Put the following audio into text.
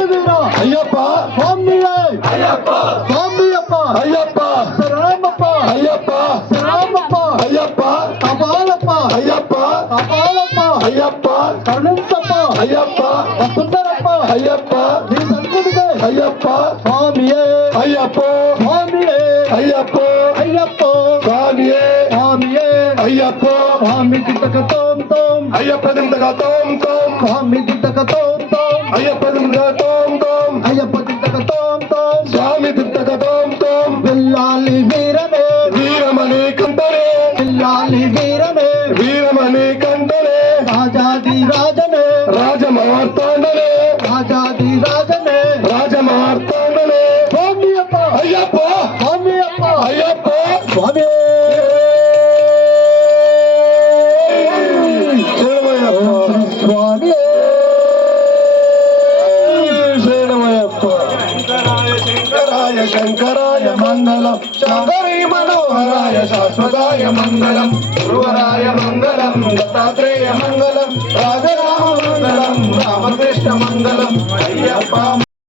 అయ్యప్ప అయ్యప్ప అయ్యప్ప అయ్యప్ప రామప్ప అయ్యప్ప రామప్ప అయ్యప్ప కపాలప్ప అయ్యప్ప కపాలప్ప అయ్యప్ప కరుణప్ప అయ్యప్ప వసుంధరప్ప అయ్యప్ప నీ సంకుడికే అయ్యప్ప స్వామియే అయ్యప్ప స్వామియే అయ్యప్ప అయ్యప్ప స్వామియే స్వామియే అయ్యప్ప స్వామి దిద్దక తోం తోం అయ్యప్ప దిద్దక తోం తోం స్వామి దిద్దక తోం తోం అయ్యప్ప దిద్దక తోం తోం అయ్యప్ప దిద్దక తోం తోం స్వామి దిద్దక తోం తోం పిల్లాలి వీరమే వీరమణి కంటనే పిల్లాలి వీరమే వీరమణి కంటనే రాజాది రాజనే రాజమార్తాండనే రాజాది రాజనే రాజమార్తాండనే స్వామియప్ప అయ్యప్ప స్వామియప్ప అయ్యప్ప స్వామి శంకరాయ మంగళం శంకరీ మనోహరాయ శాశ్వతాయ మంగళం గురువరాయ మంగళం దత్తాత్రేయ మంగళం రాజరామ మంగళం రామకృష్ణ మంగళం అయ్యప్ప